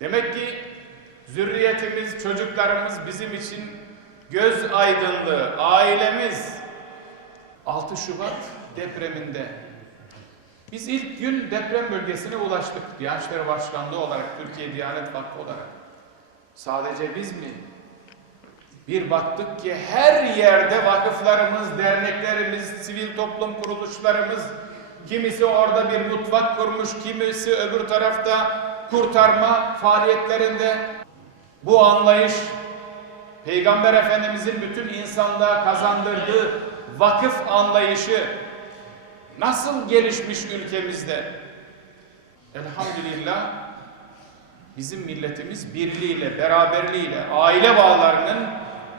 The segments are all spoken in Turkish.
Demek ki zürriyetimiz, çocuklarımız bizim için göz aydınlığı, ailemiz 6 Şubat depreminde biz ilk gün deprem bölgesine ulaştık. Diyanet İşleri Başkanlığı olarak, Türkiye Diyanet Vakfı olarak. Sadece biz mi? Bir baktık ki her yerde vakıflarımız, derneklerimiz, sivil toplum kuruluşlarımız, kimisi orada bir mutfak kurmuş, kimisi öbür tarafta kurtarma faaliyetlerinde. Bu anlayış Peygamber Efendimizin bütün insanlığa kazandırdığı vakıf anlayışı nasıl gelişmiş ülkemizde? Elhamdülillah bizim milletimiz birliğiyle, beraberliğiyle, aile bağlarının,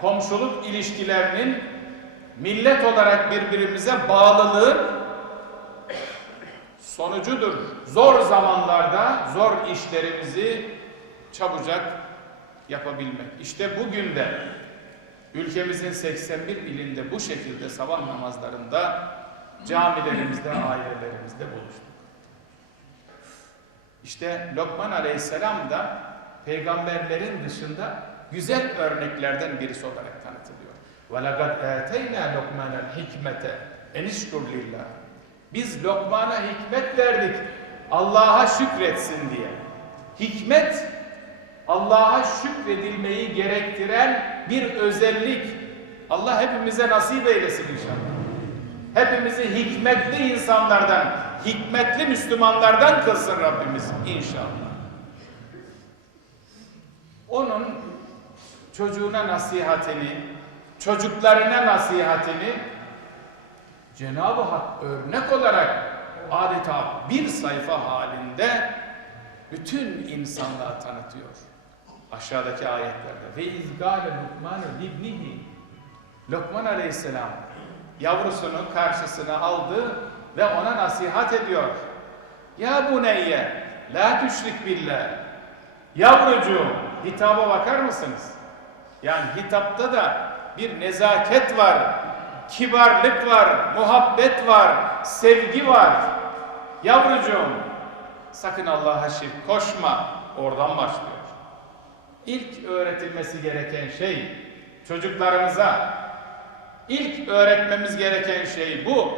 komşuluk ilişkilerinin millet olarak birbirimize bağlılığı sonucudur. Zor zamanlarda zor işlerimizi çabucak yapabilmek. İşte bugün de ülkemizin 81 ilinde bu şekilde sabah namazlarında camilerimizde, ailelerimizde buluştuk. İşte Lokman Aleyhisselam da peygamberlerin dışında güzel örneklerden birisi olarak tanıtılıyor. وَلَقَدْ اَتَيْنَا لُقْمَانَ الْحِكْمَةَ اَنِشْكُرْ لِلّٰهِ biz Lokman'a hikmet verdik Allah'a şükretsin diye. Hikmet Allah'a şükredilmeyi gerektiren bir özellik. Allah hepimize nasip eylesin inşallah. Hepimizi hikmetli insanlardan, hikmetli Müslümanlardan kılsın Rabbimiz inşallah. Onun çocuğuna nasihatini, çocuklarına nasihatini Cenab-ı Hak örnek olarak adeta bir sayfa halinde bütün insanlığa tanıtıyor. Aşağıdaki ayetlerde. Ve izgâle Lokman libnihi Lokman aleyhisselam yavrusunu karşısına aldı ve ona nasihat ediyor. Ya buneyye la tüşrik billah. Yavrucuğum hitaba bakar mısınız? Yani hitapta da bir nezaket var, kibarlık var, muhabbet var, sevgi var. Yavrucuğum sakın Allah'a şirk koşma. Oradan başlıyor. İlk öğretilmesi gereken şey çocuklarımıza ilk öğretmemiz gereken şey bu.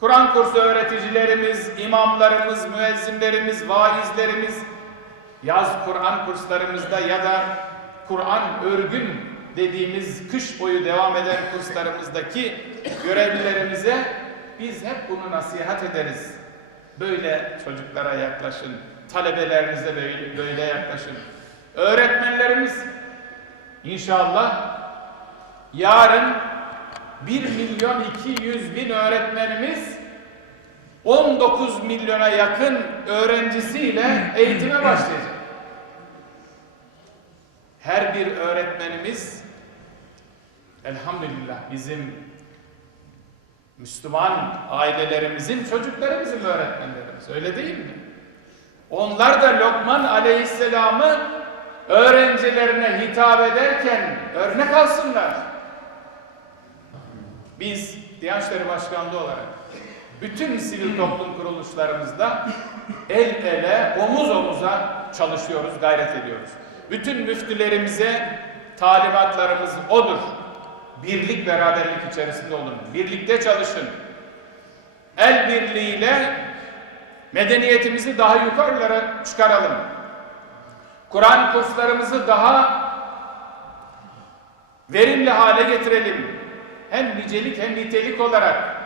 Kur'an kursu öğreticilerimiz, imamlarımız, müezzinlerimiz, vaizlerimiz yaz Kur'an kurslarımızda ya da Kur'an örgün dediğimiz kış boyu devam eden kurslarımızdaki görevlilerimize biz hep bunu nasihat ederiz. Böyle çocuklara yaklaşın, talebelerinize böyle, yaklaşın. Öğretmenlerimiz inşallah yarın 1 milyon 200 bin öğretmenimiz 19 milyona yakın öğrencisiyle eğitime başlayacak. Her bir öğretmenimiz elhamdülillah bizim Müslüman ailelerimizin çocukları bizim öğretmenlerimiz. Öyle değil mi? Onlar da Lokman Aleyhisselam'ı öğrencilerine hitap ederken örnek alsınlar. Biz Diyanet İşleri Başkanlığı olarak bütün sivil toplum kuruluşlarımızda el ele, omuz omuza çalışıyoruz, gayret ediyoruz. Bütün müftülerimize talimatlarımız odur. Birlik, beraberlik içerisinde olun. Birlikte çalışın. El birliğiyle medeniyetimizi daha yukarılara çıkaralım. Kur'an kurslarımızı daha verimli hale getirelim. Hem nicelik hem nitelik olarak